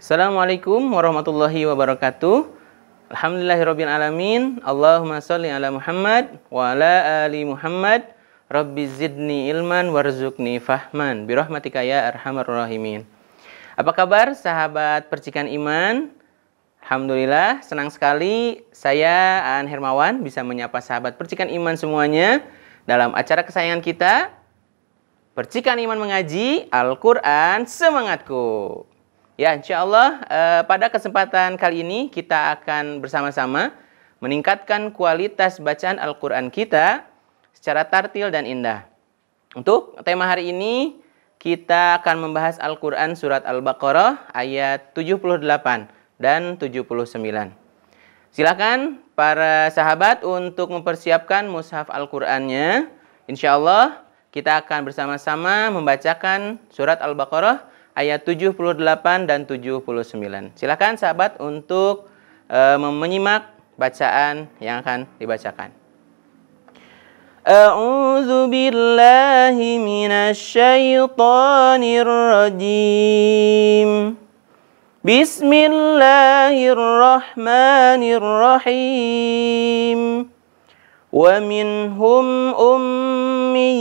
Assalamualaikum warahmatullahi wabarakatuh. Alhamdulillahirabbil alamin. Allahumma shalli ala Muhammad wa ala ali Muhammad. Rabbi zidni ilman warzuqni fahman birahmatika ya arhamar rahimin. Apa kabar sahabat percikan iman? Alhamdulillah, senang sekali saya Aan Hermawan bisa menyapa sahabat percikan iman semuanya dalam acara kesayangan kita, Percikan Iman Mengaji Al-Quran Semangatku. Ya, insya Allah pada kesempatan kali ini kita akan bersama-sama meningkatkan kualitas bacaan Al-Quran kita secara tartil dan indah. Untuk tema hari ini kita akan membahas Al-Quran surat Al-Baqarah ayat 78 dan 79. Silakan para sahabat untuk mempersiapkan mushaf Al-Qur'annya. Insya Allah kita akan bersama-sama membacakan surat Al-Baqarah ayat 78 dan 79. Silakan sahabat untuk menyimak bacaan yang akan dibacakan. A'udzu billahi minasy syaithanir rajim. Bismillahirrahmanirrahim. Wa minhum ummiyuna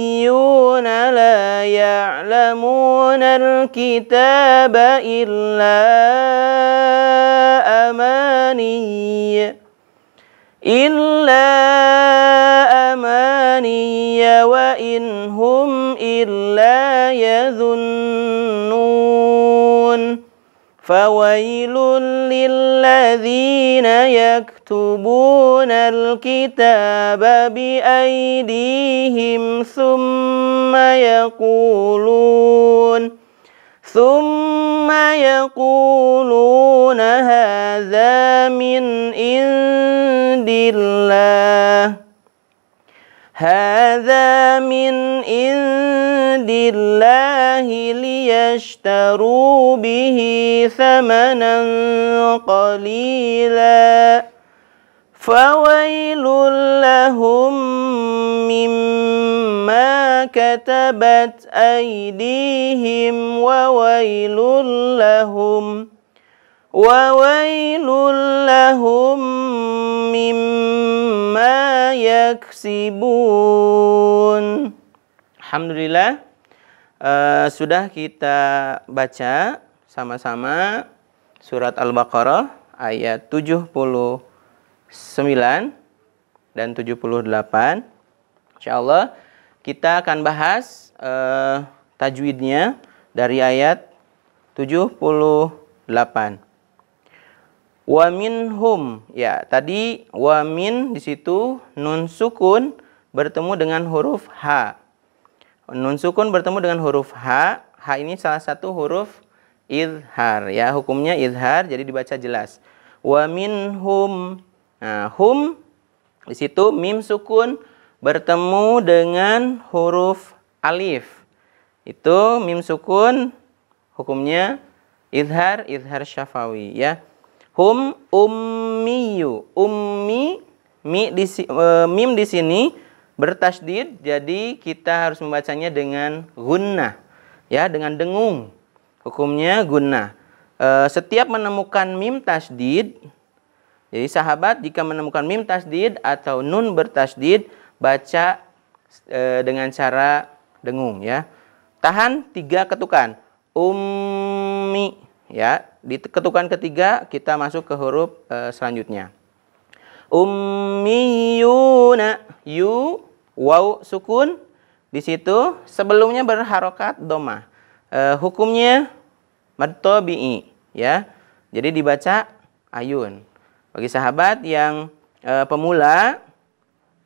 la ya'lamuna al-kitaba illa amaniya wa inhum illa yadhunnun. Fawailul lilladzina yaktubuna al-kitaba biaydihim thumma yaquluna hadza min indillahi liyashtaru bihi thamanan qalila fawailul lahum mimma katabat aydihim wa wailul lahum mimma yaksibun. Alhamdulillah, sudah kita baca sama-sama surat Al-Baqarah ayat 79 dan 78. Insyaallah kita akan bahas tajwidnya dari ayat 78. Wa minhum, ya tadi wa min di situ nun sukun bertemu dengan huruf H. Nun sukun bertemu dengan huruf H. H ini salah satu huruf idhar, ya hukumnya idhar, jadi dibaca jelas. Wa minhum. Nah, hum di situ mim sukun bertemu dengan huruf alif. Itu mim sukun hukumnya idhar syafawi, ya. Hum ummiyu. Ummi mim di sini bertasydid, jadi kita harus membacanya dengan gunnah, ya, dengan dengung. Hukumnya gunnah. Setiap menemukan mim tasydid, jadi sahabat jika menemukan mim tasydid atau nun bertasydid, baca dengan cara dengung, ya. Tahan 3 ketukan. Ummi, ya. Di ketukan ketiga kita masuk ke huruf selanjutnya. Ummiyuna, yu waw sukun di situ sebelumnya berharokat dhammah. Hukumnya mad tabi'i, ya. Jadi dibaca ayun. Bagi sahabat yang pemula,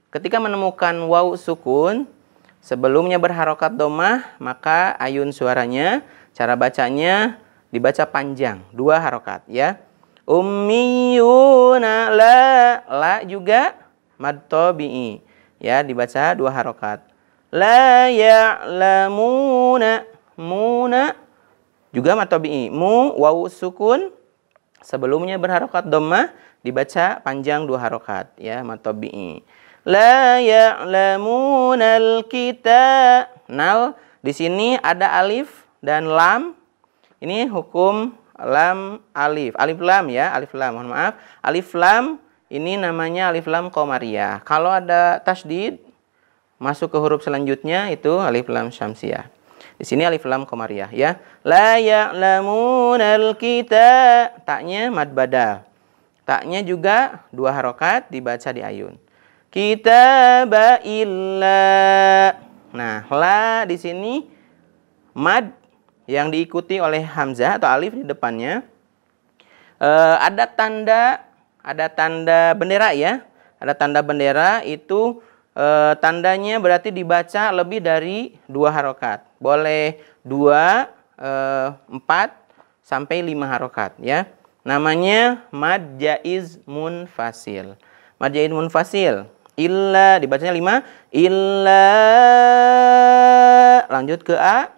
ketika menemukan waw sukun sebelumnya berharokat dhammah, maka ayun suaranya, cara bacanya dibaca panjang, 2 harokat, ya. Ummiyuna, la juga mad tabi'i, ya, dibaca 2 harokat. La ya'lamuna, muna juga mad tabi'i. Mu waw sukun sebelumnya berharokat dhammah, dibaca panjang 2 harokat, ya, mad tabi'i. La ya'lamuna al-kitab. Nal di sini ada alif dan lam. Ini hukum lam, alif. Alif lam ya, alif lam. Mohon maaf. Alif lam ini namanya alif lam qamariyah. Kalau ada tasydid masuk ke huruf selanjutnya itu alif lam syamsiyah. Di sini alif lam qamariyah ya. La ya'lamunal kita. Taknya mad badal. Taknya juga 2 harokat dibaca di ayun. Kitaba illa. Nah, la di sini mad yang diikuti oleh hamzah atau alif di depannya. Ada tanda bendera ya. Ada tanda bendera itu tandanya berarti dibaca lebih dari 2 harokat. Boleh 2, 4 sampai 5 harokat ya. Namanya mad jaiz munfasil. Mad jaiz munfasil. Illa dibacanya 5. Illa, lanjut ke a.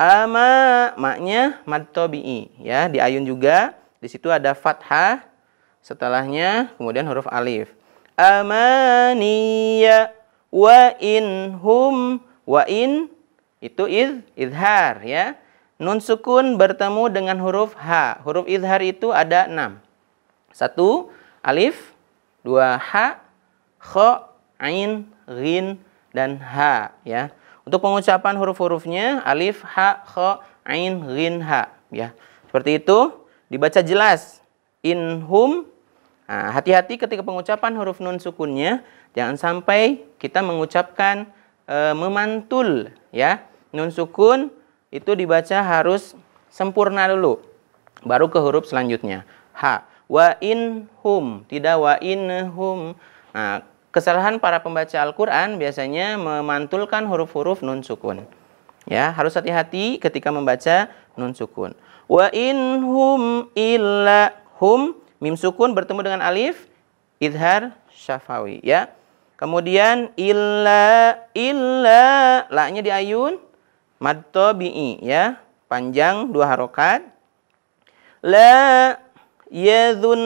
Ama, maknya mad tabi'i ya. Di ayun juga. Di situ ada fathah. Setelahnya kemudian huruf alif. Amaniya wa inhum. Wa in itu izhar ya. Nun sukun bertemu dengan huruf ha. Huruf izhar itu ada 6. 1 alif, 2 ha, kha, ain, ghin, dan ha ya. Untuk pengucapan huruf-hurufnya alif, ha, kha, ain, ghin, ha ya. Seperti itu dibaca jelas. Inhum. Nah, hati-hati ketika pengucapan huruf nun sukunnya jangan sampai kita mengucapkan memantul ya. Nun sukun itu dibaca harus sempurna dulu. Baru ke huruf selanjutnya. Ha. Wa inhum, tidak wa inhum. Nah, kesalahan para pembaca Al-Qur'an biasanya memantulkan huruf-huruf nun sukun. Ya, harus hati-hati ketika membaca nun sukun. Wa inhum illa hum, mim sukun bertemu dengan alif, izhar syafawi ya. Kemudian illa la-nya di ayun, mad tabi'i ya, panjang 2 harokat. La yadhun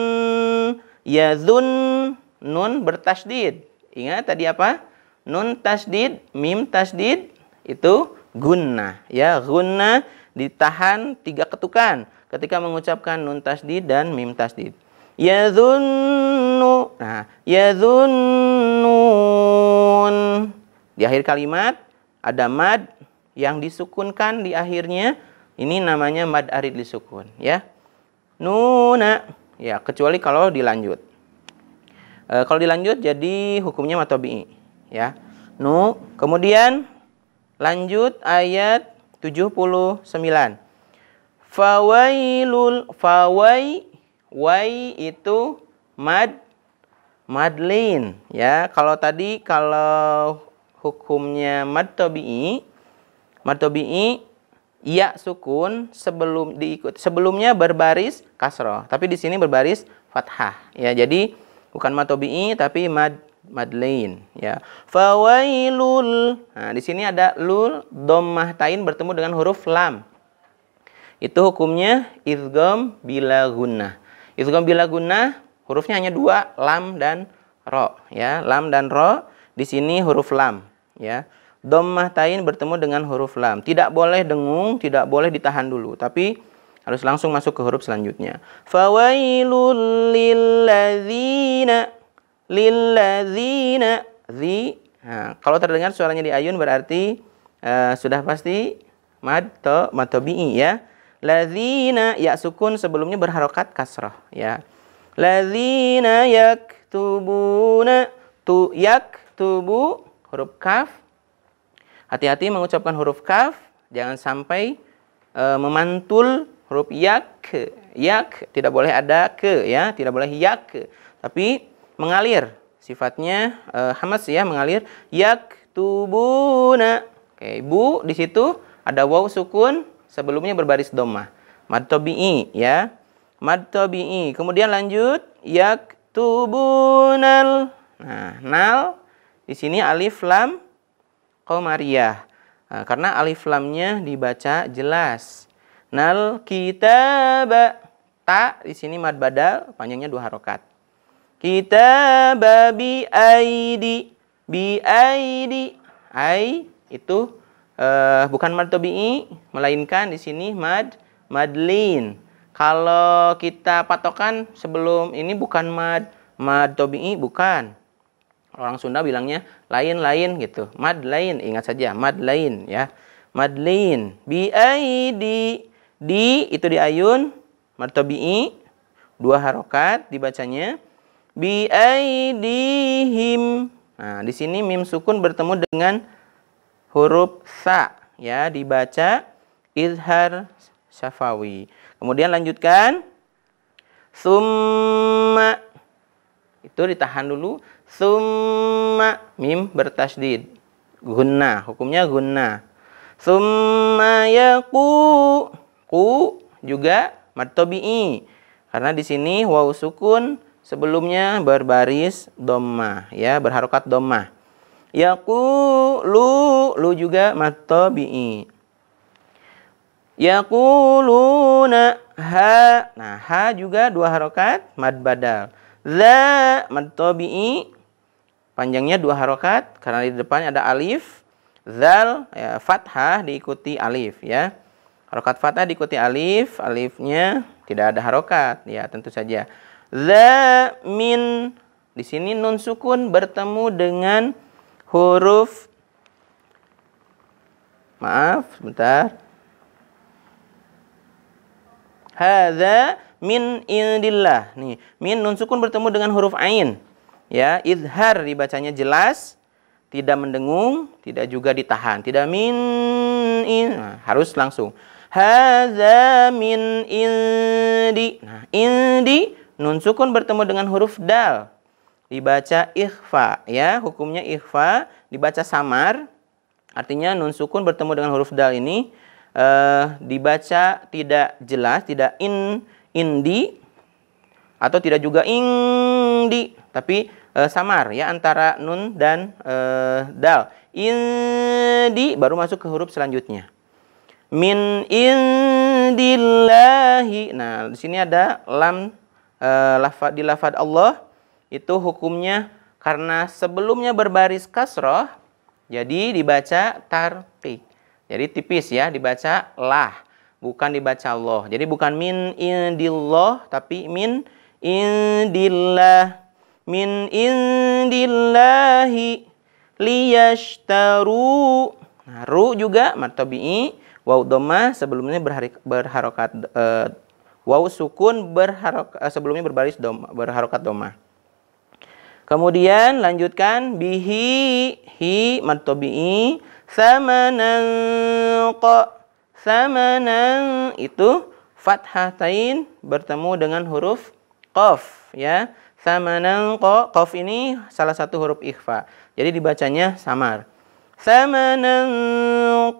nun bertasydid. Ingat tadi apa? Nun tasydid, mim tasydid itu gunnah ya. Gunnah ditahan 3 ketukan ketika mengucapkan nun tasydid dan mim tasydid. Yadhunnu. Nah, yadhunnun. Di akhir kalimat ada mad yang disukunkan di akhirnya. Ini namanya mad arid disukun ya. Nuna ya, kecuali kalau dilanjut. Kalau dilanjut jadi hukumnya mad tabi'i ya. Nu, kemudian lanjut ayat 79. Fawailul, wai itu madlin ya. Kalau tadi kalau hukumnya mad tabi'i ya sukun sebelumnya berbaris kasroh, tapi di sini berbaris fathah ya. Jadi bukan mad tabi'i tapi madlin ya. Fawailul. Nah, di sini ada lul dhammah tain bertemu dengan huruf lam. Itu hukumnya idgham bila gunnah. Idgham bila gunnah hurufnya hanya 2, lam dan ro ya. Lam dan ro, di sini huruf lam ya. Dhammah tain bertemu dengan huruf lam. Tidak boleh dengung, tidak boleh ditahan dulu, tapi harus langsung masuk ke huruf selanjutnya. Fawailul lilladzina. Nah, kalau terdengar suaranya di ayun berarti sudah pasti mad tabi'i ya. Ladzina, ya sukun sebelumnya berharokat kasrah ya. Ladzina yaktubuna, yaktubu huruf kaf. Hati-hati mengucapkan huruf kaf, jangan sampai memantul huruf yak. Tidak boleh ada ke ya, tidak boleh yak. Tapi mengalir, sifatnya hamas ya, mengalir. Yaktubuna. Oke, bu di situ ada waw sukun sebelumnya berbaris dhammah. Mad tabi'i ya. Mad tabi'i. Kemudian lanjut yaktubunal. Nah, nal di sini alif lam qamariyah. Nah, karena alif lamnya dibaca jelas. Nal kitaba. Ta di sini mad badal, panjangnya 2 harokat. Kitaba bi aidi. Bi aidi. Ai itu bukan mad tabi'i, melainkan di sini madlin. Kalau kita patokan sebelum ini bukan mad tabi'i bukan. Orang Sunda bilangnya lain-lain gitu. Mad lain, ingat saja mad lain ya. Mad lain. Bi aidi, di itu di ayun, mad tabi'i 2 harokat dibacanya. Bi aidihim. Nah, di sini mim sukun bertemu dengan huruf sa ya, dibaca izhar syafawi. Kemudian lanjutkan. Summa. Itu ditahan dulu. Summa. Mim bertasydid. Gunnah. Hukumnya gunnah. Summa yaku. Ku juga mad tabi'i. Karena di sini waw sukun sebelumnya berbaris dhammah ya, berharokat dhammah. Yaqulu. Lu juga mad tabi'i. Yaquluna ha. Nah, ha juga 2 harokat mad badal. Za mad tabi'i panjangnya 2 harokat karena di depannya ada alif. Zal ya, fathah diikuti alif ya. Harokat fathah diikuti alif, alifnya tidak ada harokat ya, tentu saja. Za min, di sini nun sukun bertemu dengan huruf, maaf sebentar. Hadza min indillah. Nih, min nun sukun bertemu dengan huruf ain. Ya, izhar dibacanya jelas, tidak mendengung, tidak juga ditahan. Tidak min in, nah, harus langsung. Hadza min indi. Nah, indi nun sukun bertemu dengan huruf dal. Dibaca ikhfa ya, hukumnya ikhfa, dibaca samar. Artinya nun sukun bertemu dengan huruf dal ini dibaca tidak jelas, tidak indi atau tidak juga indi, tapi samar ya antara nun dan dal. Indi baru masuk ke huruf selanjutnya. Min indillahi. Nah, di sini ada lam di lafadz Allah, itu hukumnya karena sebelumnya berbaris kasroh, jadi dibaca tarqiq. Jadi tipis ya, dibaca lah, bukan dibaca Allah. Jadi bukan min indillah, tapi min indillah. Min indillahi liyashtaru. Nah, ru juga mad tabi'i, waw dhammah sebelumnya berharokat waw sukun sebelumnya berbaris berharokat dhammah. Kemudian lanjutkan bihi, hi mad tabi'i. Samanan samanan itu fathatain bertemu dengan huruf qaf ya. Samanan qaf ini salah satu huruf ikhfa. Jadi dibacanya samar. Samanan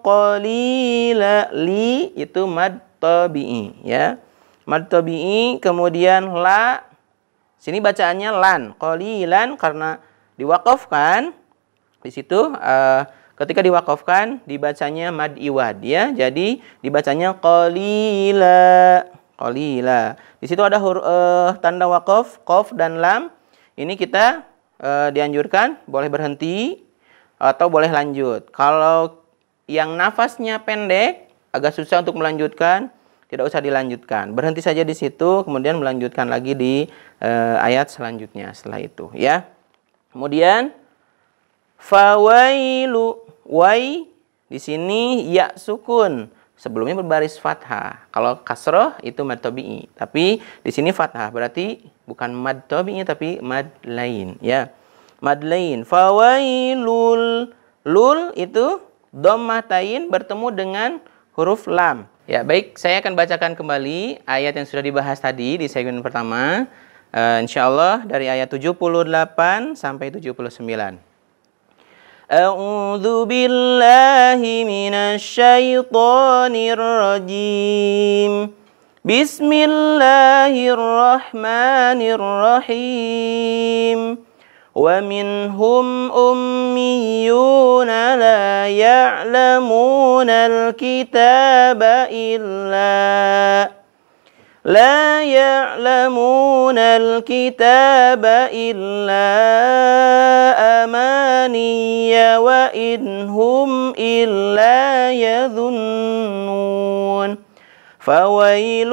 qalila, li itu mad tabi'i ya. Mad tabi'i, kemudian la, sini bacaannya lan, qalilan karena diwaqafkan di situ. Ketika diwakafkan dibacanya mad iwad ya. Jadi dibacanya qalila, qalila. Di situ ada tanda wakaf, qaf dan lam. Ini kita dianjurkan boleh berhenti atau boleh lanjut. Kalau yang nafasnya pendek agak susah untuk melanjutkan, tidak usah dilanjutkan. Berhenti saja di situ, kemudian melanjutkan lagi di ayat selanjutnya setelah itu ya. Kemudian fawailu, wai di sini ya sukun sebelumnya berbaris fathah. Kalau kasroh itu mad tabi'i, tapi di sini fathah berarti bukan mad tabi'i tapi mad lain ya. Mad lain. Fawailul, lul itu dhammatain bertemu dengan huruf lam. Ya, baik, saya akan bacakan kembali ayat yang sudah dibahas tadi di segmen pertama. Insyaallah dari ayat 78 sampai 79. A'udzu billahi minasy syaithanir rajim. Bismillahirrahmanirrahim. Wa minhum ummiyuna la ya'lamunal kitaba illa لا يعلمون الكتاب إلا أماني وإن هم إلا يظنون فويل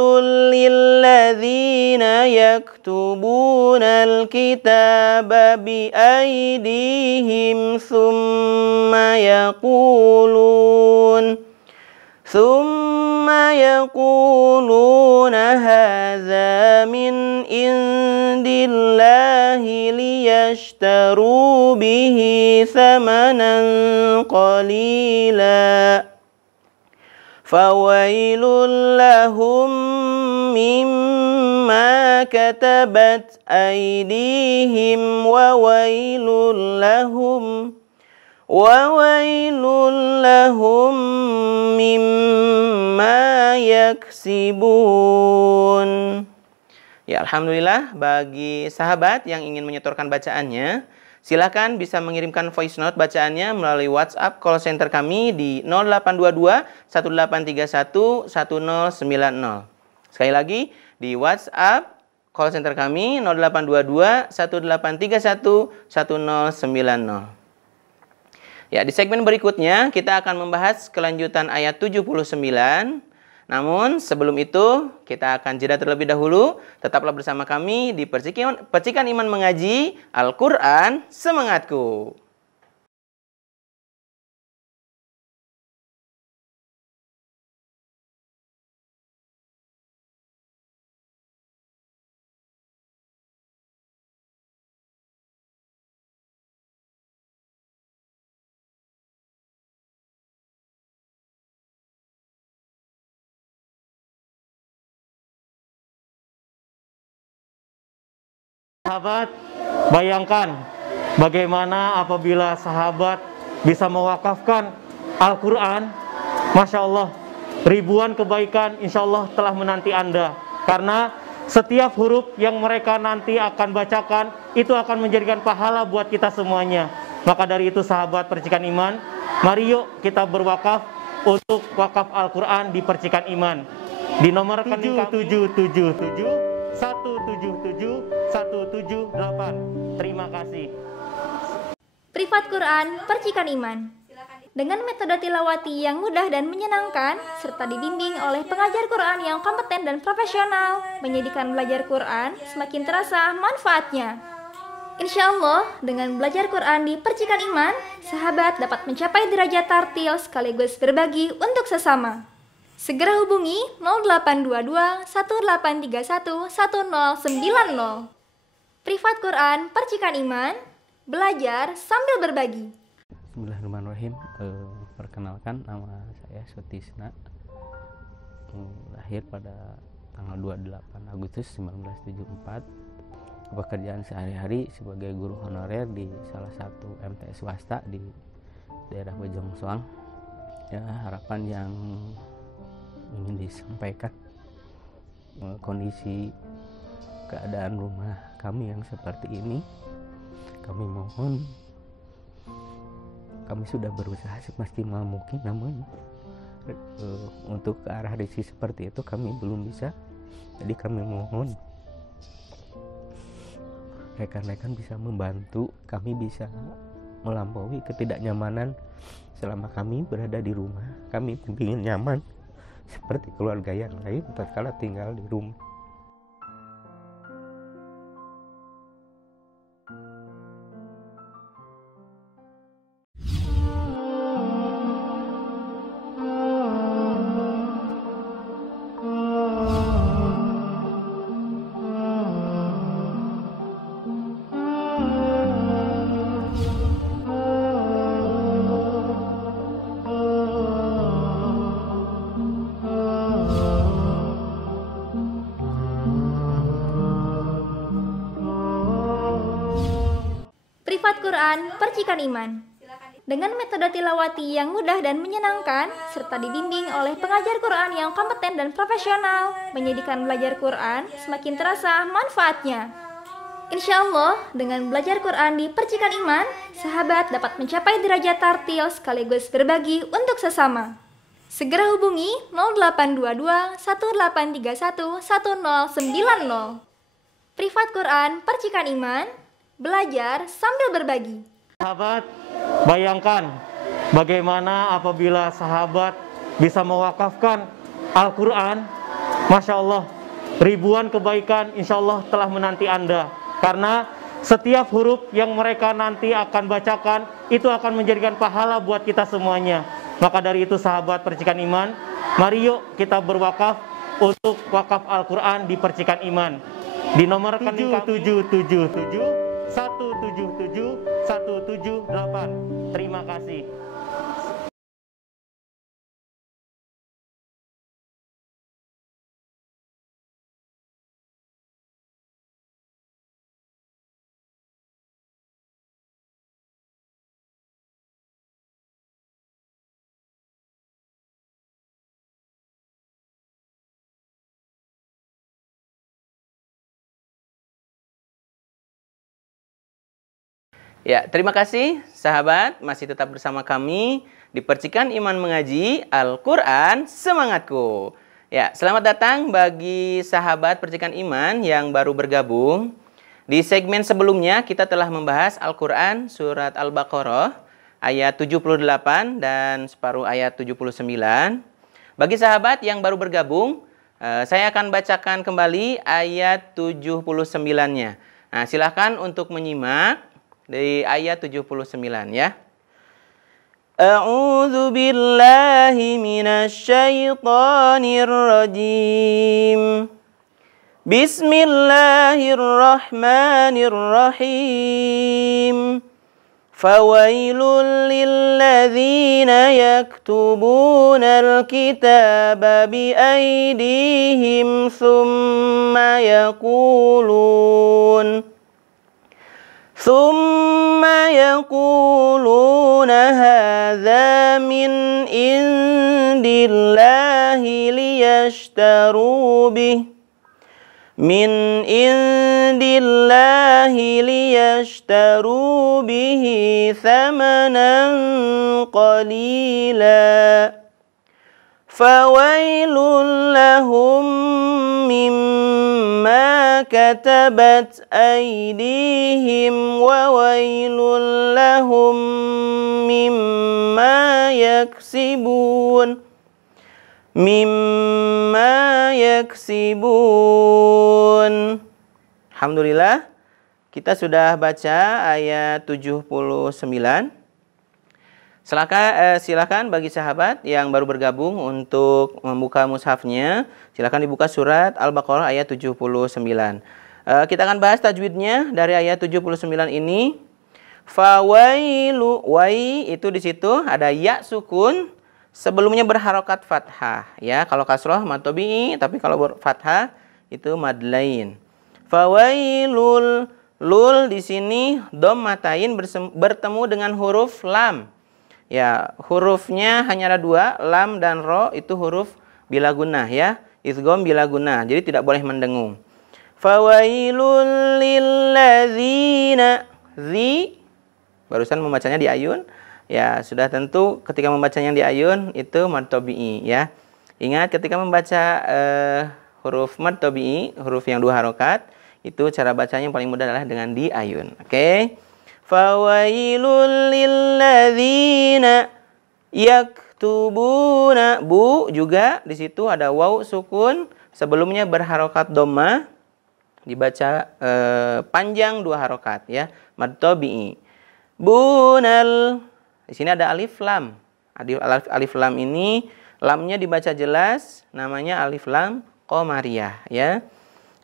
للذين يكتبون الكتاب بأيديهم ثم يقولون هذا من عند الله ليشتروا به ثمنا قليلا فويل لهم مما كتبت أيديهم وويل لهم مما يكسبون. Ya, alhamdulillah bagi sahabat yang ingin menyetorkan bacaannya, silakan bisa mengirimkan voice note bacaannya melalui WhatsApp call center kami di 0822 1831 1090. Sekali lagi di WhatsApp call center kami 0822 1831 1090. Ya, di segmen berikutnya kita akan membahas kelanjutan ayat 79. Namun sebelum itu kita akan jeda terlebih dahulu. Tetaplah bersama kami di Percikan Iman Mengaji Al-Quran Semangatku. Sahabat, bayangkan bagaimana apabila sahabat bisa mewakafkan Al-Quran. Masya Allah, ribuan kebaikan insya Allah telah menanti Anda. Karena setiap huruf yang mereka nanti akan bacakan, itu akan menjadikan pahala buat kita semuanya. Maka dari itu sahabat Percikan Iman, mari yuk kita berwakaf untuk wakaf Al-Quran di Percikan Iman. Di nomor rekening 777 177 178. Terima kasih. Privat Quran Percikan Iman. Dengan metode tilawati yang mudah dan menyenangkan, serta dibimbing oleh pengajar Quran yang kompeten dan profesional, menjadikan belajar Quran semakin terasa manfaatnya. Insya Allah, dengan belajar Quran di Percikan Iman, sahabat dapat mencapai derajat tartil sekaligus berbagi untuk sesama. Segera hubungi 0822 1831 1090. Privat Quran Percikan Iman, belajar sambil berbagi. Bismillahirrahmanirrahim. Perkenalkan, nama saya Sutisna. Lahir pada tanggal 28 Agustus 1974. Pekerjaan sehari-hari sebagai guru honorer di salah satu MTS swasta di daerah Bojong Soang. Ya, harapan yang ingin disampaikan, kondisi keadaan rumah kami yang seperti ini, kami mohon, kami sudah berusaha semaksimal mungkin, namun untuk ke arah risiko seperti itu kami belum bisa. Jadi kami mohon rekan-rekan bisa membantu kami bisa melampaui ketidaknyamanan selama kami berada di rumah. Kami ingin nyaman seperti keluarga yang lain tatkala tinggal di rumah. Privat Quran Percikan Iman. Dengan metode tilawati yang mudah dan menyenangkan, serta dibimbing oleh pengajar Quran yang kompeten dan profesional, menjadikan belajar Quran semakin terasa manfaatnya. Insya Allah, dengan belajar Quran di Percikan Iman, sahabat dapat mencapai derajat tartil sekaligus berbagi untuk sesama. Segera hubungi 0822 1831 1090. Privat Quran Percikan Iman, belajar sambil berbagi. Sahabat, bayangkan bagaimana apabila sahabat bisa mewakafkan Al-Quran. Masya Allah, ribuan kebaikan insya Allah telah menanti Anda. Karena setiap huruf yang mereka nanti akan bacakan, itu akan menjadikan pahala buat kita semuanya. Maka dari itu sahabat Percikan Iman, mari yuk kita berwakaf untuk wakaf Al-Quran di Percikan Iman. Di nomor rekening 777 177 178. Terima kasih. Ya, terima kasih sahabat, masih tetap bersama kami di Percikan Iman Mengaji Al-Quran Semangatku. Ya, selamat datang bagi sahabat Percikan Iman yang baru bergabung. Di segmen sebelumnya kita telah membahas Al-Quran surat Al-Baqarah ayat 78 dan separuh ayat 79. Bagi sahabat yang baru bergabung, saya akan bacakan kembali ayat 79-nya. Nah, silakan untuk menyimak dari ayat 79 ya. A'udzu billahi minasy syaithanir rajim. Bismillahirrahmanirrahim. Fawailul lilladzina yaktubunal kitaba biaydihim thumma yaqulun hadza min indillahi liyashtaru bihi thamanan qalila. Fawailul lahum mimma katabat aydihim wa wailul lahum mimma yaksibun. Alhamdulillah, kita sudah baca ayat 79. Silakan bagi sahabat yang baru bergabung untuk membuka mushafnya, silakan dibuka surat Al-Baqarah ayat 79. Kita akan bahas tajwidnya dari ayat 79 ini. Fawailu, wai itu di situ ada ya sukun, sebelumnya berharokat fathah ya. Kalau kasroh mad tabi'i, tapi kalau fathah itu mad lain. Fawailul, lul di sini dhammatain bertemu dengan huruf lam. Ya, hurufnya hanya ada dua, lam dan ro, itu huruf bila gunnah ya. Idgham bila gunnah, jadi tidak boleh mendengung. Fawailul lilladzina, zi barusan membacanya di ayun. Ya, sudah tentu ketika membacanya di ayun itu mad tabi'i ya. Ingat ketika membaca huruf mad tabi'i, huruf yang dua harokat, itu cara bacanya yang paling mudah adalah dengan di ayun. Oke. Fawailul lilladzina yaktubuna, bu juga di situ ada waw sukun, sebelumnya berharokat dhamma, dibaca panjang dua harokat ya, mad tabi'i. Bunal, di sini ada alif lam. Alif lam ini lamnya dibaca jelas, namanya alif lam qamariyah ya.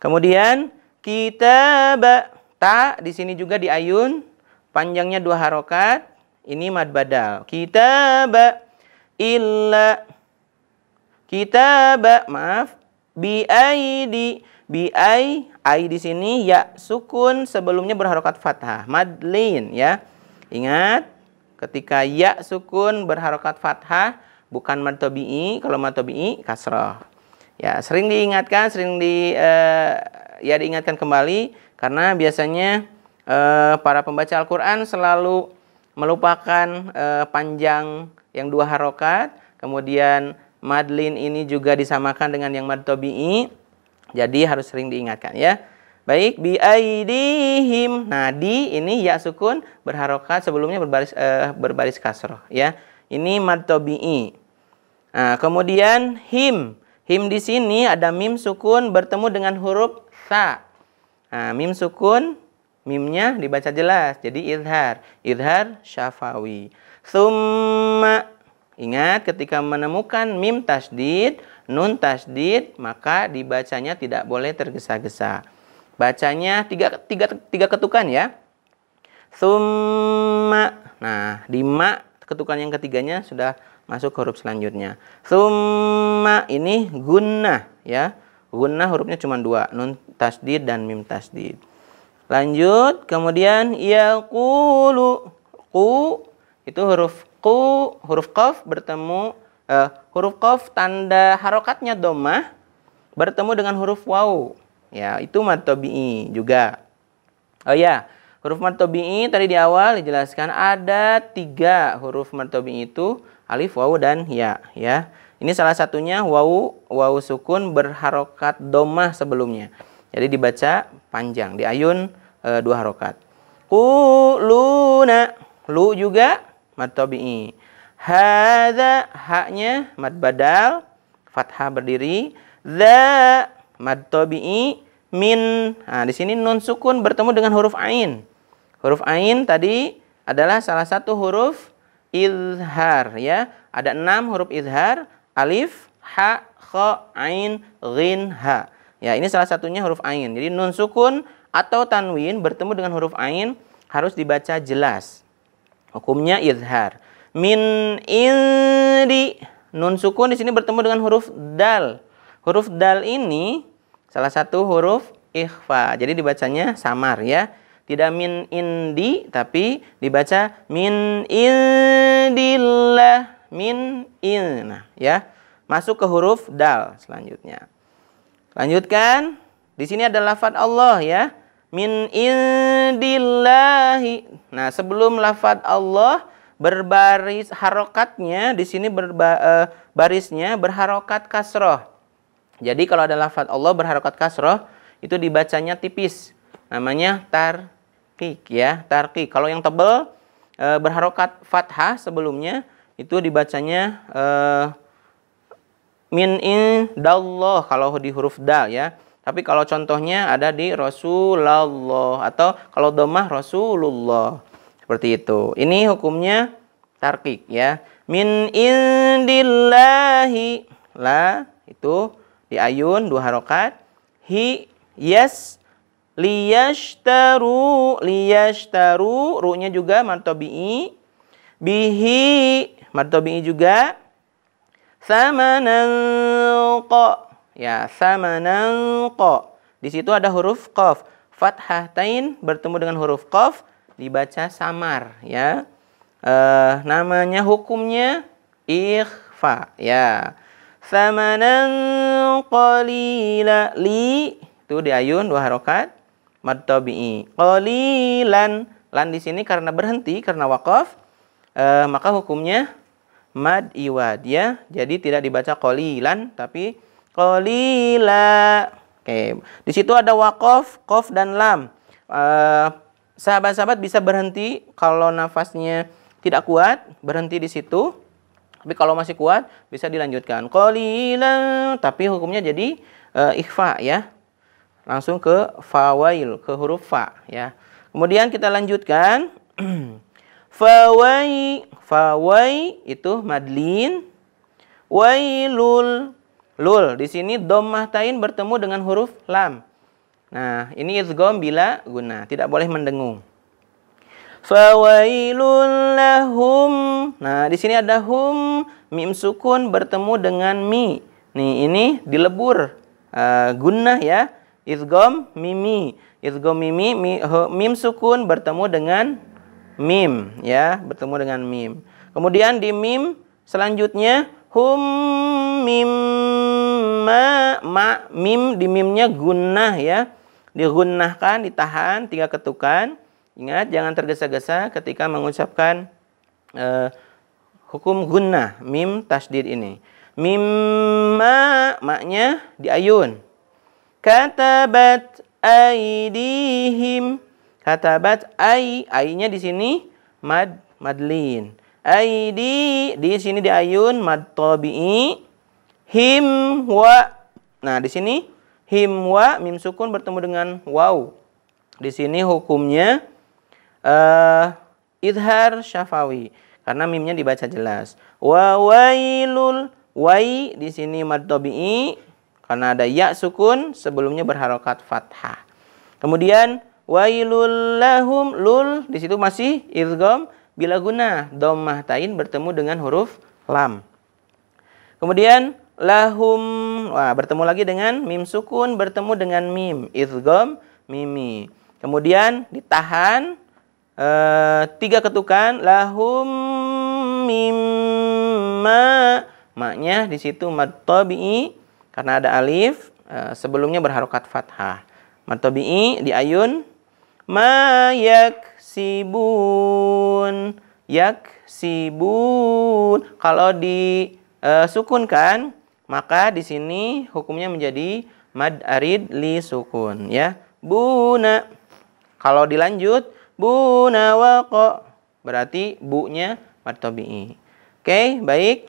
Kemudian kitaba, ta di sini juga di ayun, panjangnya dua harokat, ini mad badal. Kitaba illa, kitaba maaf, biaidi, biai, ai di sini ya sukun, sebelumnya berharokat fathah, mad lin ya. Ingat, ketika ya sukun berharokat fathah bukan mad tabi'i, kalau mad tabi'i kasrah. Ya, sering diingatkan, diingatkan kembali karena biasanya para pembaca Al-Qur'an selalu melupakan panjang yang dua harokat, kemudian mad lin ini juga disamakan dengan yang mad tabi'i. Jadi harus sering diingatkan ya. Baik, bi aidihim. Nah, di ini ya sukun berharokat, sebelumnya berbaris kasroh ya. Ini mad tabi'i. Nah, kemudian him. Him di sini ada mim sukun bertemu dengan huruf sa. Nah, mim sukun, mimnya dibaca jelas. Jadi izhar. Izhar syafawi. Summa. Ingat ketika menemukan mim tasdid, nun tasdid, maka dibacanya tidak boleh tergesa-gesa. Bacanya tiga ketukan ya. Summa. Nah, di ma ketukan yang ketiganya sudah masuk huruf selanjutnya. Summa ini gunnah ya. Gunnah hurufnya cuma 2, nun tasdid dan mim tasdid. Lanjut, kemudian yaqulu. Qu itu huruf qu, huruf qaf bertemu huruf qaf tanda harokatnya dhammah bertemu dengan huruf waw. Ya, itu mad tabi'i juga. Oh ya, huruf mad tabi'i tadi di awal dijelaskan ada 3 huruf mad tabi'i itu alif, waw, dan ya. Ya, ini salah satunya waw sukun berharokat dhammah sebelumnya. Jadi dibaca panjang, diayun 2 harokat. Quluna, lu juga mad tabi'i. Hadza, haknya mad badal, fathah berdiri. Za, mad tabi'i. Min, nah di sini nun sukun bertemu dengan huruf ain. Huruf ain tadi adalah salah satu huruf izhar ya. Ada 6 huruf izhar, alif, ha, kha, ain, ghin, ha. Ya, ini salah satunya huruf ain. Jadi nun sukun atau tanwin bertemu dengan huruf ain harus dibaca jelas. Hukumnya izhar. Min indi, nun sukun di sini bertemu dengan huruf dal. Huruf dal ini salah satu huruf ikhfa. Jadi dibacanya samar ya. Tidak min indi, tapi dibaca min indillah, min inna ya. Masuk ke huruf dal selanjutnya. Lanjutkan. Di sini ada lafadz Allah ya. Min indillahi. Nah, sebelum lafadz Allah berbaris harokatnya di sini barisnya berharokat kasroh. Jadi kalau ada lafadz Allah berharokat kasroh itu dibacanya tipis. Namanya tarqiq ya, tarqiq. Kalau yang tebal berharokat fathah sebelumnya itu dibacanya min indallah kalau di huruf dal ya. Tapi kalau contohnya ada di Rasulullah atau kalau dhammah Rasulullah. Seperti itu. Ini hukumnya tarqiq ya. Min indillahi, la itu diayun 2 harokat. Hi, yes, liyashtaru, ru-nya juga mad tabi'i. Bihi, mad tabi'i juga. Samanan qa, ya, samanan qa. Di situ ada huruf qaf. Fathah tain bertemu dengan huruf qaf dibaca samar ya. Namanya hukumnya ikhfa ya. Samanan qalila, li itu diayun 2 harokat mad tabi'i. Qalilan, lan di sini karena berhenti karena waqaf maka hukumnya mad iwad ya. Jadi tidak dibaca qalilan tapi qalila. Oke, di situ ada waqaf, qaf dan lam. Sahabat-sahabat bisa berhenti kalau nafasnya tidak kuat, berhenti di situ. Tapi kalau masih kuat bisa dilanjutkan. Qalilan, tapi hukumnya jadi ikhfa ya. Langsung ke fawail, ke huruf fa ya. Kemudian kita lanjutkan. Fawai itu madlin. Wailul, lul. Di sini dhammah tain bertemu dengan huruf lam. Nah, ini idgham bila guna, tidak boleh mendengung. Fawailul lahum. Nah, di sini ada hum, mim sukun bertemu dengan mi. Nih, ini dilebur gunnah ya. Idgham mimi. Idgham mimi, mim sukun bertemu dengan mim ya, bertemu dengan mim. Kemudian di mim selanjutnya hum mim ma mim, di mimnya gunnah ya. Digunnahkan, ditahan 3 ketukan. Ingat jangan tergesa-gesa ketika mengucapkan hukum gunnah mim tasdid ini. Mimma, maknya diayun. Katabat aidihim. Katabat ai-nya di sini madlin. Aidi di sini diayun mad tabi'i. him wa. Nah, di sini him wa mim sukun bertemu dengan waw. Di sini hukumnya idhar syafawi karena mimnya dibaca jelas. Wa wailul, wai di sini mad tabi'i karena ada ya sukun sebelumnya berharokat fathah. Kemudian wailul lahum, lul di situ masih idgham bila guna, dhammah tain bertemu dengan huruf lam. Kemudian lahum, wah, bertemu lagi dengan mim sukun bertemu dengan mim, idgham mimi. Kemudian ditahan 3 ketukan, lahum mimma, maknya di situ mad tabi'i karena ada alif sebelumnya berharokat fathah. Mad tabi'i di ayun ma yaksibun, yaksibun. Kalau disukunkan maka di sini hukumnya menjadi mad arid li sukun ya. Buna. Kalau dilanjut buna waqa berarti bu-nya mad tabi'i. Oke, baik.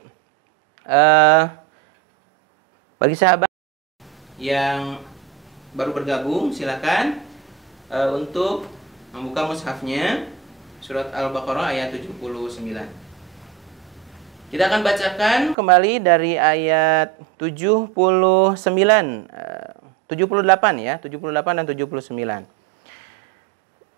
Bagi sahabat yang baru bergabung silakan untuk membuka mushafnya surat Al-Baqarah ayat 79. Kita akan bacakan kembali dari ayat 78 ya, 78 dan 79.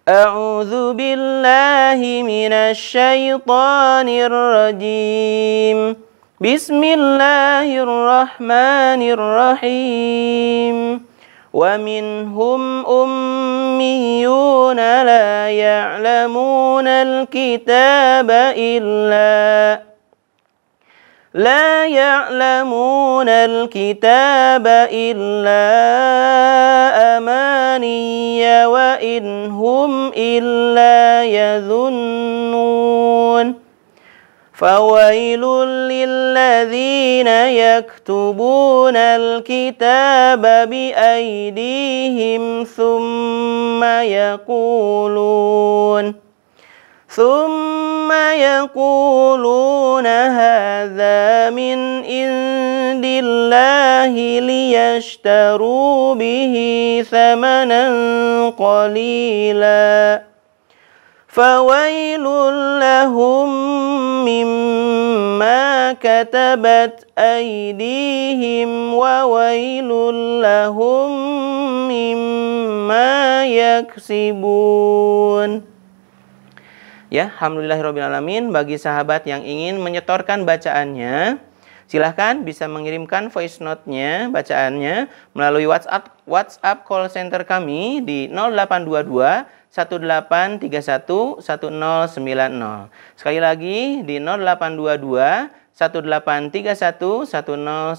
A'udzu billahi minasy syaithanir rajim. Bismillahirrahmanirrahim. Wa minhum ummiyuna la ya'lamunal kitaba illa amaniya wa inhum illa yadhunnun. Fawailul lilladzina yaktubuna al-kitaba biaydihim thumma yaquluna hadza min indillahi liyashtaru bihi thamanan qalila. Fawailul lahum mimma katabat aydihim wa wailul lahum mimma yaksibun. Ya, alhamdulillahirrabbilalamin. Bagi sahabat yang ingin menyetorkan bacaannya, silahkan bisa mengirimkan voice note-nya, bacaannya melalui WhatsApp call center kami di 0822 1831 1090. Sekali lagi di 0822 1831 1090.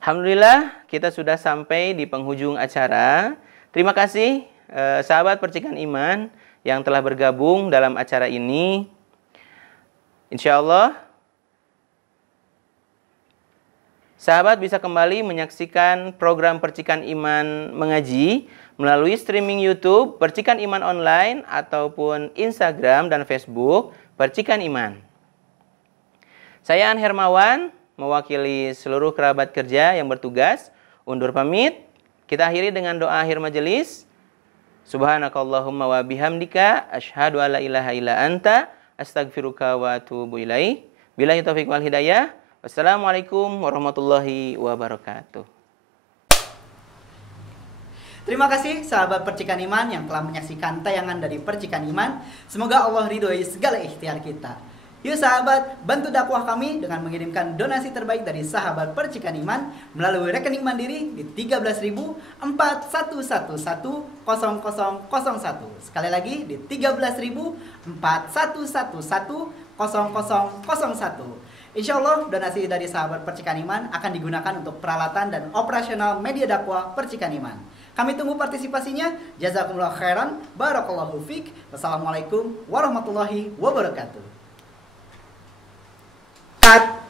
Alhamdulillah kita sudah sampai di penghujung acara. Terima kasih sahabat Percikan Iman yang telah bergabung dalam acara ini. Insya Allah sahabat bisa kembali menyaksikan program Percikan Iman mengaji melalui streaming YouTube Percikan Iman Online ataupun Instagram dan Facebook Percikan Iman. Saya An Hermawan mewakili seluruh kerabat kerja yang bertugas undur pamit. Kita akhiri dengan doa akhir majelis. Subhanakallahumma wa bihamdika asyhadu alla ilaha illa anta astaghfiruka wa atubu ilaik. Billahi taufiq wal hidayah. Wassalamualaikum warahmatullahi wabarakatuh. Terima kasih sahabat Percikan Iman yang telah menyaksikan tayangan dari Percikan Iman. Semoga Allah ridhoi segala ikhtiar kita. Yuk sahabat, bantu dakwah kami dengan mengirimkan donasi terbaik dari sahabat Percikan Iman melalui rekening mandiri di 13.41110001. Sekali lagi di 13.41110001. Insya Allah donasi dari sahabat Percikan Iman akan digunakan untuk peralatan dan operasional media dakwah Percikan Iman. Kami tunggu partisipasinya. Jazakumullah khairan. Barakallahu fiik. Wassalamualaikum warahmatullahi wabarakatuh. Cut.